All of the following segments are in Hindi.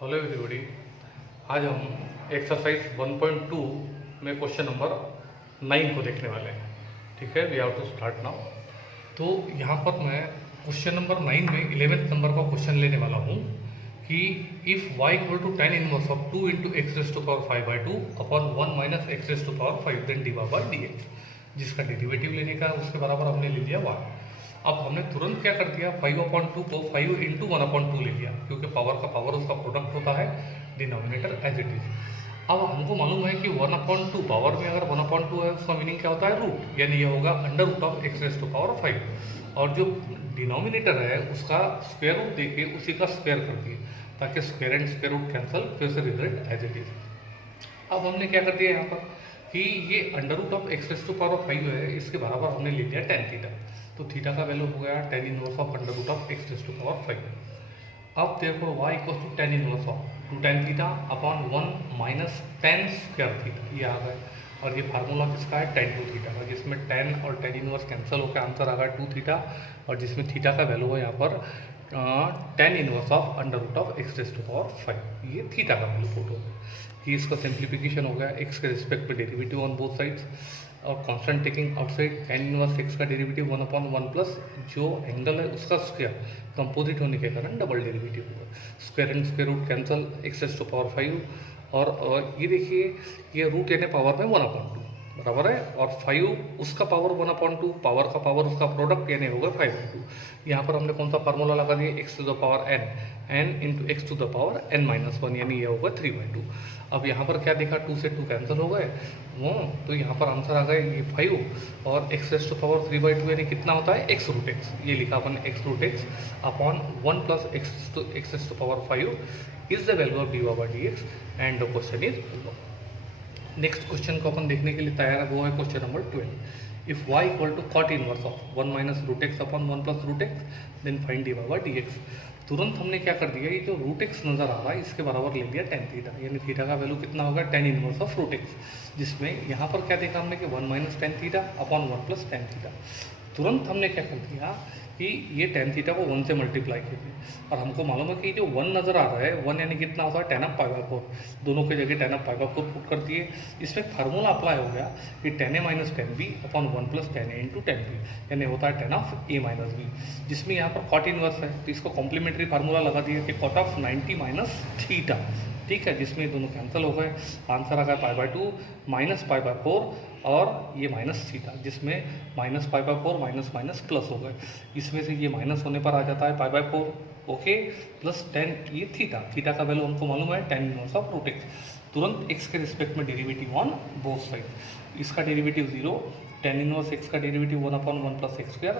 Hello everybody. आज हम एक्सरसाइज 1.2 में क्वेश्चन नंबर 9 को देखने वाले हैं। ठीक है, we have to start now. तो यहाँ पर मैं क्वेश्चन नंबर 9 में 11th नंबर का क्वेश्चन लेने वाला हूँ कि if y equal to tan inverse of 2 into x raise to power 5/2 upon 1 minus x raise to power 5 then d by D x, जिसका डेरिवेटिव लेने का उसके बराबर हमने ले लिया 1। अब हमने तुरंत क्या कर दिया, 5/2 को 5 इंटू 1/2 ले लिया, क्योंकि पावर का पावर उसका प्रोडक्ट होता है, डिनोमिनेटर एज इट इज। अब हमको मालूम है कि 1/2 पावर में अगर 1/2 है उसका मीनिंग क्या होता है, रूट, यानी ये होगा under root of x raise to power 5। और जो डिनोमिनेटर है उसका स्क्वायर रूट देके उसी का स्क्वायर कर दिए, ताकि square and square root cancel, फिर से रिजल्ट एज इट इज। अब हमने क्या कर दिया यहाँ पर कि ये under root of x raise to power 5 है, इसके बराबर हमने ले लिया tan थीटा। तो थीटा का वैल्यू हो गया tan inverse of under root of x raise to power 5। अब देखो y equal to tan inverse of 2 tan theta upon 1 minus tan square theta, ये आ गए। और ये फार्मूला किसका है, tan 2 थीटा का, जिसमें tan और tan इनवर्स कैंसिल होकर आंसर आ गया 2 थीटा। और जिसमें थीटा का वैल्यू है यहाँ पर tan inverse of under root of x raise to power 5, ये थीटा का वैल्यू पुट हो गया। कि इसका सिंप्लीफिकेशन हो गया, एक्स के रिस्पेक्ट में डेरिवेटिव ऑन बोथ साइड्स, और constant taking outside tan inverse x का डेरिवेटिव 1/1 प्लस जो एंगल है उसका स्क्वायर, कंपोजिट होने के कारण डबल डेरिवेटिव होगा, square and square root cancel, x raise to power 5। और ये देखिए, ये रूट यानी पावर में 1/2 बराबर है, और 5 उसका पावर 1/2, पावर का पावर उसका प्रोडक्ट यानी होगा 5/2। यहाँ पर हमने कौन सा फार्मूला लगा दिया, x to the power n into x to the power n-1, यानी ये होगा 3/2। अब यहाँ पर क्या देखा, 2 से 2 कैंसिल हो गए वो, तो यहाँ पर आंसर आ गए ये 5 और एक्स रेज टू पावर 3/2 यानी कितना होता है, एक्स रूट एक्स, ये लिखा अपन X root x upon 1 plus X raise to power 5 is the value of D by D X, and the question is over. Next question को अपन देखने के लिए तैयार है, वो है question number 12। If y equal to cot inverse of 1 minus root x upon 1 plus root X then find D by D X. तुरंत हमने क्या कर दिया, ये जो रूट एक्स नजर आ रहा है इसके बराबर ले लिया tan थीटा, यानी थीटा का वैल्यू कितना होगा, tan inverse of root x, जिसमें यहाँ पर क्या देखा हमने कि 1 minus tan theta upon 1 plus tan theta. तुरंत हमने क्या कर दिया कि ये tan थीटा को 1 से मल्टीप्लाई कीजिए, और हमको मालूम है कि जो 1 नज़र आ रहा है 1 यानी कितना होता है tan ऑफ π/4, दोनों के जगह tan ऑफ π/4 पुट कर दिए। इसमें फार्मूला अप्लाई हो गया कि tan a minus tan b upon 1 plus tan a into tan b, यानी होता है tan of a minus b, जिसमें यहाँ पर cot इनवर्स है तो इसको कॉम्प्लीमेंट्री फार्मूला लगा दिया कि cot ऑफ 90 माइनस थीटा, ठीक है, जिसमें दोनों कैंसिल हो गए, आंसर आ गया π/2 माइनस π/4 और ये माइनस थीटा, जिसमें माइनस π/4 माइनस माइनस प्लस हो गए, इसमें से ये माइनस होने पर आ जाता है π/4, ओके, प्लस tan, ये थीटा का वैल्यू हमको मालूम है tan inverse of root x. तुरंत एक्स के रिस्पेक्ट में डेरिवेटिव ऑन बोथ साइड, इसका डेरिवेटिव 0, tan इनवर्स एक्स का derivative 1/1 plus x square,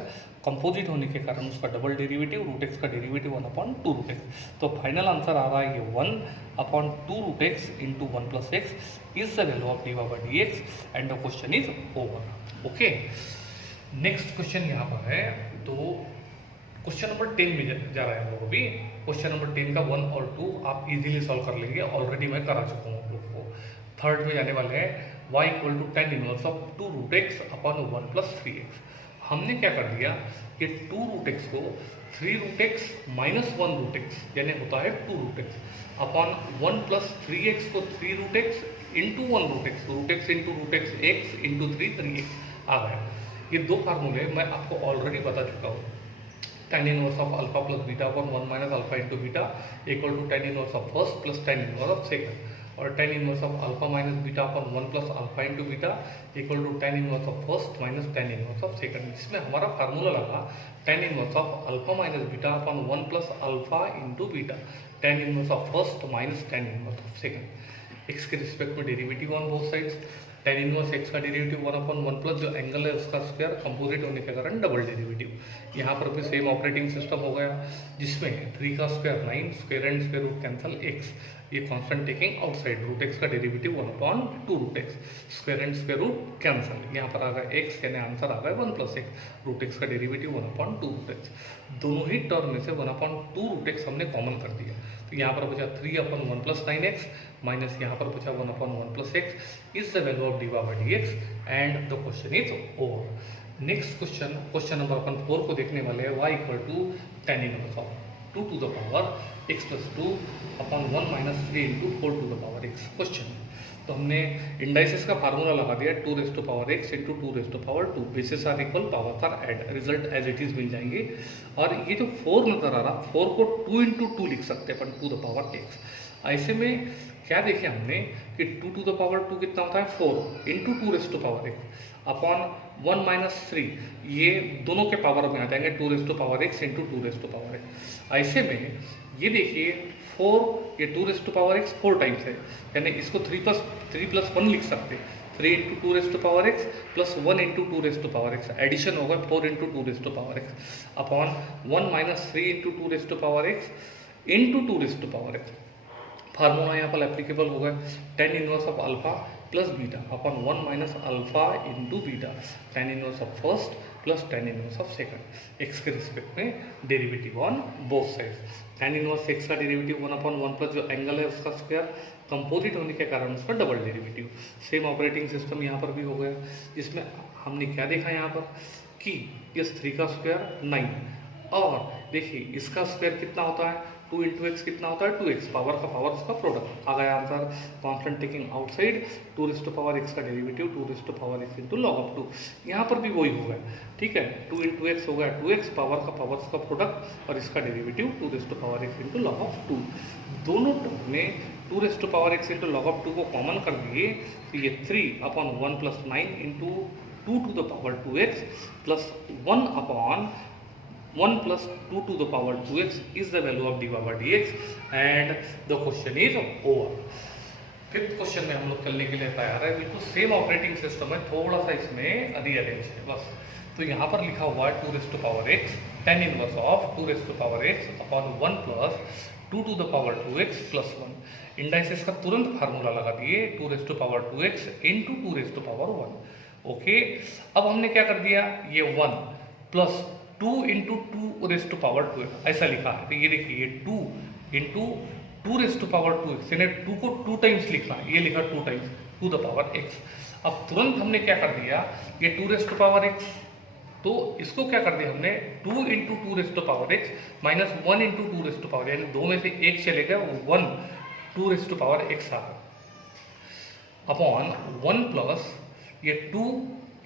composite होने के कारण उसका डबल डेरिवेटिव रूट एक्स का डेरिवेटिव 1/2 रूट एक्स। तो फाइनल आंसर आ रहा है ये 1/2 root x into 1 plus x is the value of D by D X, and the question is over. Okay, next question यहाँ पर है, तो क्वेश्चन नंबर 10 में जा रहा है हम लोग अभी। क्वेश्चन नंबर 10 का 1 और 2 आप इजीली सॉल्व कर लेंगे, ऑलरेडी मैं करा चुका हूँ आप लोग को। थर्ड में जाने वाले हैं, y equal to tan inverse of 2 root x upon 1 plus 3x। हमने क्या कर दिया कि 2 रूट एक्स को 3 root x minus 1 root x, यानी होता है 2 root x upon 1 plus 3x को 3 root x into 1 root x into root x x into 3x आ गया। ये दो फार्मूले मैं आपको ऑलरेडी बता चुका हूँ, tan inverse of alpha plus beta upon 1 minus alpha into beta equal to tan inverse of first plus tan inverse of second, और tan inverse of alpha minus beta upon 1 plus alpha into beta equal to tan inverse of first minus tan inverse of second. इसमें हमारा फार्मूला लगा tan inverse of alpha minus beta upon 1 plus alpha into beta, tan inverse of first minus tan inverse of second, x के रिस्पेक्ट में derivative on both sides, tan inverse x का डेरिवेटिव 1/1 प्लस जो एंगल है उसका स्क्वायर, कंपोजिट होने के कारण डबल डेरिवेटिव। यहाँ पर भी सेम ऑपरेटिंग सिस्टम हो गया, जिसमें 3 का square 9, square and square root cancel x, ये constant taking outside, root x का derivative 1/2 root X, square and square root cancel, यहाँ पर आ गया x, यानी आंसर आ गया 1 प्लस एक्स, रूट एक्स का डेरिवेटिव 1/2 रूट एक्स। दोनों ही टर्म में से 1/2 रूट एक्स हमने कॉमन कर दिया, तो यहाँ पर बचा 3/1 प्लस 9x माइनस यहाँ पर बचा 1/1 plus x is the value of D by D X, and the question is over. Next question, question number अपन 4 को देखने वाले हैं, y equal to tan inverse of 2 to the power x plus 2 upon 1 minus 3 into 4 to the power x। Question तो हमने इंडाइसिस का फार्मूला लगा दिया 2 raise to power x into 2 raise to power 2, bases are equal, powers are add, result as it is मिल जाएंगे। और ये जो 4 नजर आ रहा, 4 को 2 इंटू 2 लिख सकते हैं अपन, टू द पावर x। ऐसे में क्या देखे हमने कि 2 टू द पावर 2 कितना होता है 4 into 2 raise to power x upon 1 minus 3, ये दोनों के पावर में आ जाएंगे 2 raise to power x into 2 raise to power x। ऐसे में ये देखिए 4, ये 2 raise to power x 4 times है, यानी इसको 3 प्लस 1 लिख सकते हैं, 3 into 2 raise to power x plus 1 into 2 raise to power x, addition होगा 4 into 2 raise to power x upon 1 minus 3 into 2 raise to power x into 2 raise to power x। Formula यहाँ पर एप्लीकेबल होगा tan inverse of alpha plus beta upon 1 minus alpha into beta, tan inverse of first plus tan inverse of second, x के रिस्पेक्ट में derivative on both sides. tan inverse x का डेरिवेटिव 1 अपॉन 1 प्लस जो एंगल है उसका स्क्वायर, कंपोजिट होने के कारण उसका double derivative. Same operating system यहाँ पर भी हो गया, जिसमें हमने क्या देखा यहाँ पर कि इस 3 का स्क्वायर 9, और देखिए इसका स्क्वायर कितना होता है 2 इंटू एक्स कितना होता है 2x, पावर का पावर उसका प्रोडक्ट आ गया answer. Constant taking outside 2 raise to power x का derivative 2 raise to power x into log of 2, यहाँ पर भी वही होगा, ठीक है। 2 इंटू एक्स हो गया 2x, पावर का पावर उसका प्रोडक्ट, और इसका derivative 2 raise to power x into log of 2। दोनों टर्म में 2 raise to power x into log of 2 को कॉमन कर दिए तो ये 3 upon 1 plus 9 into 2 to the power 2x plus 1 upon 1 plus 2 to the power 2x is the value of dy by dx and the question is over। Fifth question में हम लोग चलने के लिए तैयार है, बिल्कुल सेम ऑपरेटिंग सिस्टम है, थोड़ा सा इसमें रीअरेंज है बस। तो यहाँ पर लिखा हुआ है 2 raise to power x tan inverse of 2 raise to power x upon 1 plus 2 to the power 2x plus 1। Indices का तुरंत फार्मूला लगा दिए 2 raise to power 2x into 2 raise to power 1। Okay, अब हमने क्या कर दिया, ये 1 plus 2 into 2 raise to power 2 ऐसा लिखा है, तो ये देखिए ये 2 into 2 raise to power 2x, यानी 2 को 2 टाइम्स लिखना, ये लिखा 2 टाइम्स 2 द पावर x। अब तुरंत हमने क्या कर दिया, ये 2 रेज़ टू पावर x, तो इसको क्या कर दिया हमने 2 into 2 raise to power x minus 1 into 2 raise to power, यानी 2 में से 1 चलेगा, 1 2 रेज़ टू पावर x आ गया अपॉन 1 प्लस ये 2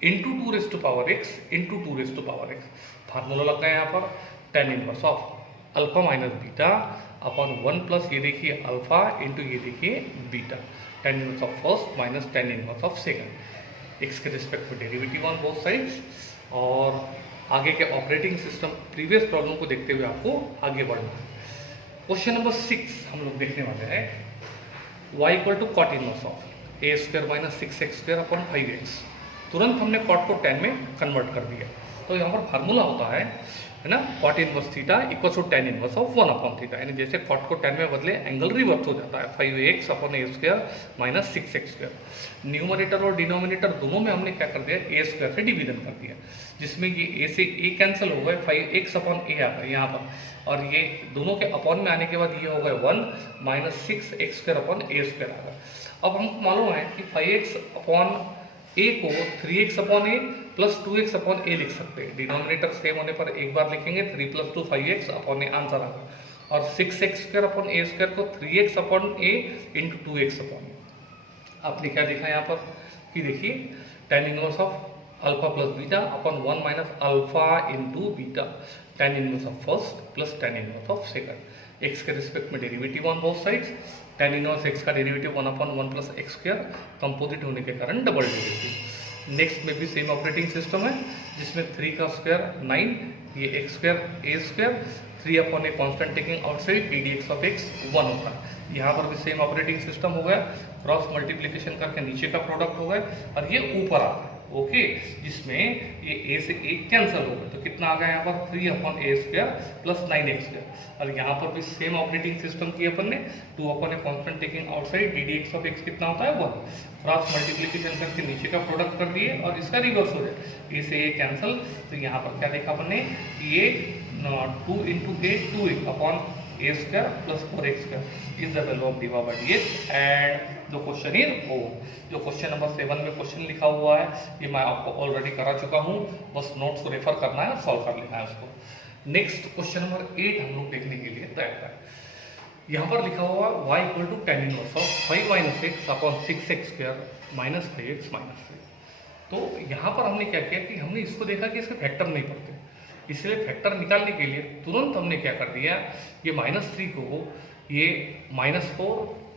into 2 raise to power x into 2 raise to power x। Formula लग गया यहाँ पर tan inverse of alpha minus beta upon 1 plus ये देखिए अल्फा इंटू ये देखिए beta, tan inverse of first minus tan inverse of second, x के रिस्पेक्ट में डेरिवेटिव ऑन बोथ साइड्स। और आगे के ऑपरेटिंग सिस्टम प्रीवियस प्रॉब्लम को देखते हुए आपको आगे बढ़ना है। क्वेश्चन नंबर 6 हम लोग देखने वाले हैं, y equal to cot inverse of a square minus 6x square upon 5x। तुरंत हमने कॉट को tan में कन्वर्ट कर दिया, तो यहाँ पर फार्मूला होता है ना, cot inverse theta equal to tan inverse of 1 upon theta, यानी जैसे कॉट को tan में बदले एंगल रिवर्स हो जाता है 5x upon a square minus 6x square. Numerator और डिनोमिनेटर दोनों में हमने क्या कर दिया, a स्क्वायर से डिवीजन कर दिया, जिसमें ये a से a कैंसिल हो गए, 5x अपॉन a आ गया यहाँ पर, और ये दोनों के अपॉन में आने के बाद ये हो गए 1 minus 6x square upon a square आ गया। अब हमको मालूम है कि 5x अपॉन a को 3x upon a plus 2x upon a लिख सकते हैं, डिनोमिनेटर सेम होने पर एक बार लिखेंगे, 3 plus 2 5x upon a answer आएगा, और 6x square upon a square को 3x upon a into 2x upon a। आपने क्या देखा यहाँ पर कि देखिए tan inverse of alpha plus beta upon 1 minus alpha into beta, tan inverse of first plus tan inverse of second, x के रिस्पेक्ट में derivative on both sides. tan inverse x का derivative 1 upon 1 plus x square, composite होने के कारण डबल डेरिवेटिव। नेक्स्ट में भी सेम ऑपरेटिंग सिस्टम है, जिसमें 3 का स्क्वायर 9, ये x square a square, 3 upon a constant taking outside ddx of x 1 होता है। यहाँ पर भी सेम ऑपरेटिंग सिस्टम हो गया, क्रॉस मल्टीप्लिकेशन करके नीचे का प्रोडक्ट हो गया, और ये ऊपर आ गया, ओके, जिसमें ये a से a कैंसिल हो गया, तो कितना आ गया यहाँ पर 3 upon a square plus 9x square. और यहाँ पर भी सेम ऑपरेटिंग सिस्टम की अपन ने 2 upon a constant taking outside ddx of x कितना होता है 1, क्रॉस मल्टीप्लिकेशन करके नीचे का प्रोडक्ट कर दिए, और इसका रिवर्स हो जाए, a से a कैंसिल, तो यहाँ पर क्या देखा अपन ने कि ये 2 into a 2 upon a square plus 4x square is the value of dy by dx and the question is over. जो क्वेश्चन नंबर 7 में क्वेश्चन लिखा हुआ है, ये मैं आपको ऑलरेडी करा चुका हूँ, बस नोट्स को रेफर करना है और सॉल्व कर लेना है उसको। नेक्स्ट क्वेश्चन नंबर 8 हम लोग देखने के लिए तैयार है। यहाँ पर लिखा हुआ y equal to tan inverse of 5 minus x upon 6x square minus 5x minus 3। तो यहाँ पर हमने क्या किया कि हमने इसको देखा कि इसके फैक्टर नहीं पड़ते, इसलिए फैक्टर निकालने के लिए तुरंत हमने क्या कर दिया, ये -3 को ये -4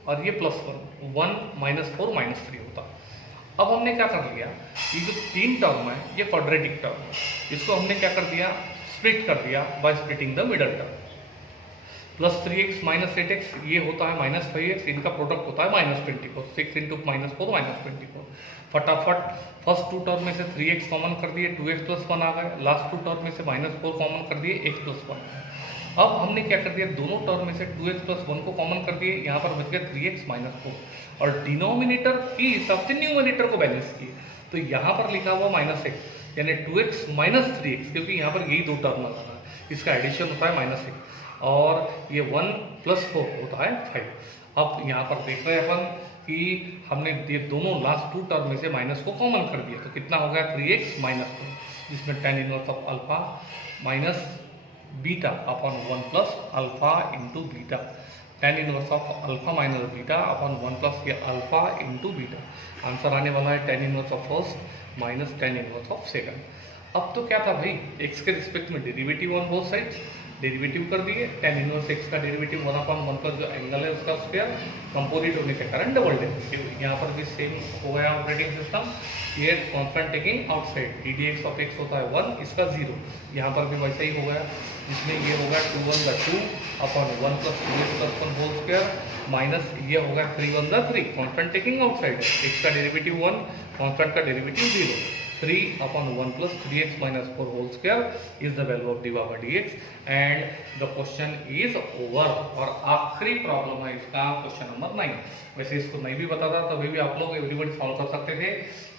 और ये +1, 1 -4 -3 होता। अब हमने क्या कर लिया, ये जो 3 टर्म है ये क्वाड्रेटिक टर्म है, इसको हमने क्या कर दिया, स्प्लिट कर दिया by splitting the middle term. +3x -8x ये होता है -5x, इनका प्रोडक्ट होता है -24, 6 × -4 -24। फटाफट फर्स्ट 2 टर्म में से 3x कॉमन कर दिए, 2x + 1 आ गए। लास्ट 2 टर्म में से -4 कॉमन कर दिए, x + 1। अब हमने क्या कर दिया, दोनों टर्म में से 2x + 1 को कॉमन कर दिए, यहाँ पर बच गया 3x -4 और डिनोमिनेटर के हिसाब से न्यूमरेटर को बैलेंस किए। तो यहाँ पर लिखा हुआ -x यानी 2x - 3x, क्योंकि यहाँ पर यही 2 टर्म लगा है, इसका एडिशन होता है -x और ये 1 + 4 होता है 5। अब यहाँ पर देख रहे हैं अपन कि हमने ये दोनों लास्ट 2 टर्म में से माइनस को कॉमन कर दिया, तो कितना हो गया 3x - 4, जिसमें tan inverse of alpha minus beta upon 1 + alpha into beta, tan inverse of alpha minus beta upon 1 + ये अल्फा इंटू बीटा। आंसर आने वाला है tan inverse of first minus tan inverse of second. अब तो क्या था भाई, x के रिस्पेक्ट में derivative on both sides, derivative कर दिए, tan इनवर्स x का डेरिवेटिव 1/1 जो एंगल है उसका स्क्वायर, कंपोजिट होने के कारण डबल डेरिवेटिव। यहाँ पर भी सेम हो गया ऑपरेटिंग सिस्टम, ये constant taking outside, ddx of x होता है 1, इसका 0, यहाँ पर भी वैसा ही हो गया, जिसमें ये हो गया 2 1 2 upon 1 + 2x + 1 whole square minus ये हो गया 3 1 3, कॉन्स्टेंट टेकिंग आउटसाइड है, x का डेरिवेटिव 1, कॉन्स्टेंट का derivative 0, 3/1 + 3x - 4 whole square is the value of dy/dx and the question is over. और आखिरी प्रॉब्लम है इसका क्वेश्चन नंबर 9। वैसे इसको नहीं भी बता था तभी भी आप लोग एवरीबडी सॉल्व कर सकते थे।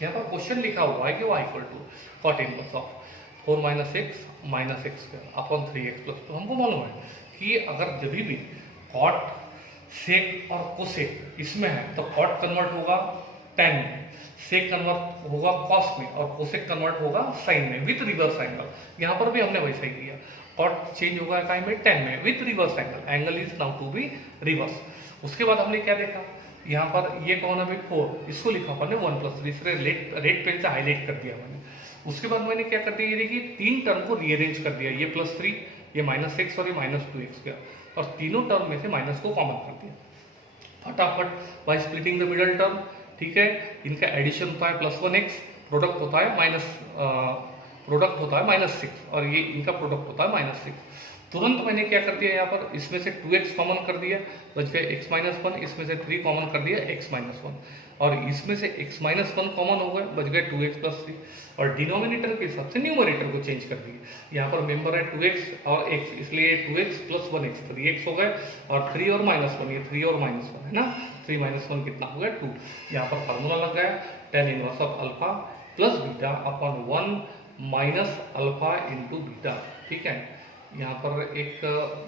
यहाँ पर क्वेश्चन लिखा हुआ है कि y equal to cot inverse of 4 - x - x square upon 3x + 2। हमको मालूम है कि अगर जब भी cot सेक और कोसेक इसमें है तो cot कन्वर्ट होगा tan में, सेक कन्वर्ट होगा कॉस में और कोसेक कन्वर्ट होगा साइन में विथ रिवर्स एंगल। यहाँ पर भी हमने वैसा ही किया, कॉट चेंज होगा काय में, tan में with reverse angle, angle is now to be reverse. उसके बाद हमने क्या देखा, यहाँ पर ये कौन है भाई 4, इसको लिखा अपन ने 1 + 3, इसलिए रेड पेन से हाईलाइट कर दिया मैंने। उसके बाद मैंने क्या कर दिया, ये देखिए 3 टर्म को रीअरेंज कर दिया, ये +3, ये -x और ये -2x स्क्वायर, और तीनों टर्म में से माइनस को कॉमन कर दिया फटाफट by splitting the middle term. ठीक है, इनका एडिशन होता है +1x, प्रोडक्ट होता है -6 और ये इनका प्रोडक्ट होता है -6। तुरंत मैंने क्या कर दिया, यहाँ पर इसमें से 2x कॉमन कर दिया, बच गए x - 1, इसमें से 3 कॉमन कर दिया x - 1 और इसमें से x - 1 कॉमन हो गए, बच गए 2x + 3 और डिनोमिनेटर के हिसाब से न्यूमरेटर को चेंज कर दिए। यहाँ पर मेंबर है 2x और x, इसलिए 2x + 1x 3x हो गए और 3 और -1, ये 3 और -1 है ना, 3 - 1 कितना हो गया 2। यहाँ पर फार्मूला लग गया tan inverse of alpha plus beta upon 1 - alpha into beta. ठीक है, यहाँ पर एक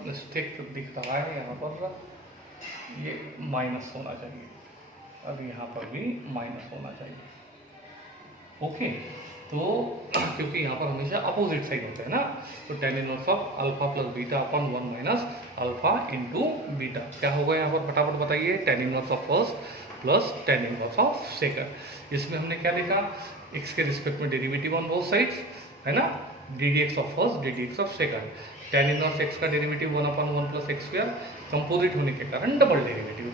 मिस्टेक दिख रहा है, यहाँ पर ये माइनस होना चाहिए, अब यहाँ पर भी माइनस होना चाहिए। ओके, तो क्योंकि यहाँ पर हमेशा अपोजिट साइड होते हैं ना, तो tan inverse of alpha plus beta upon 1 - alpha into beta क्या होगा, यहाँ पर फटाफट बताइए, tan inverse of first plus tan inverse of second. इसमें हमने क्या देखा, x के रिस्पेक्ट में डेरिवेटिव ऑन बोथ साइड्स है ना, ddx of first ddx of second, tan inverse x का डेरिवेटिव 1/1 + x स्क्वायर, कंपोजिट होने के कारण डबल डेरिवेटिव,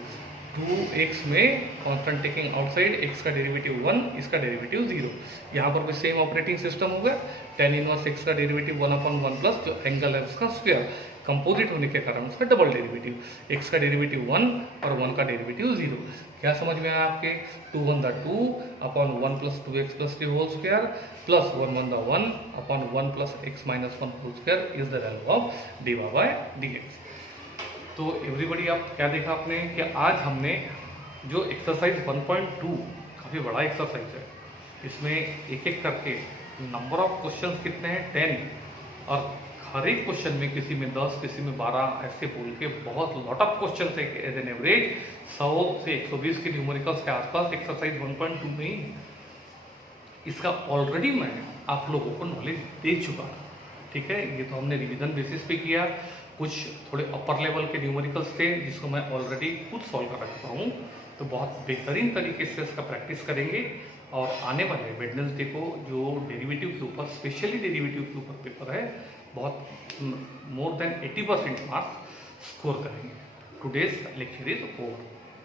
2x में कांस्टेंट टेकिंग आउटसाइड, x का डेरिवेटिव 1, इसका डेरिवेटिव 0। यहाँ पर भी सेम ऑपरेटिंग सिस्टम हो गया, tan इनवर्स x का डेरिवेटिव 1/1 प्लस जो एंगल है उसका स्क्वायर, कंपोजिट होने के कारण उसका डबल डेरिवेटिव, x का डेरिवेटिव 1 और 1 का डेरिवेटिव 0। क्या समझ में आया आपके, 2 1 2 upon 1 + 2x + 3 whole square plus 1 1 1 upon 1 + x - 1 whole square is the value of dy/dx। तो एवरीबडी आप क्या देखा आपने कि आज हमने जो एक्सरसाइज 1.2 काफ़ी बड़ा एक्सरसाइज है, इसमें एक एक करके नंबर ऑफ क्वेश्चंस कितने हैं 10 और हर एक क्वेश्चन में किसी में 10 किसी में 12 ऐसे बोल के बहुत लॉट ऑफ क्वेश्चन है एज एन एवरेज 100 से 120 के न्यूमेरिकल्स के आसपास एक्सरसाइज 1.2 में ही इसका ऑलरेडी मैं आप लोगों को नॉलेज दे चुका था। ठीक है, ये तो हमने रिवीजन बेसिस पे किया। कुछ थोड़े अपर लेवल के न्यूमेरिकल्स थे जिसको मैं ऑलरेडी खुद सॉल्व कर रखा हूँ, तो बहुत बेहतरीन तरीके से इसका प्रैक्टिस करेंगे। और आने वाले वेडनेसडे को जो डेरिवेटिव के ऊपर, स्पेशली डेरिवेटिव के ऊपर पेपर है, बहुत मोर देन 80% मार्क्स स्कोर करेंगे। Today's lecture is over.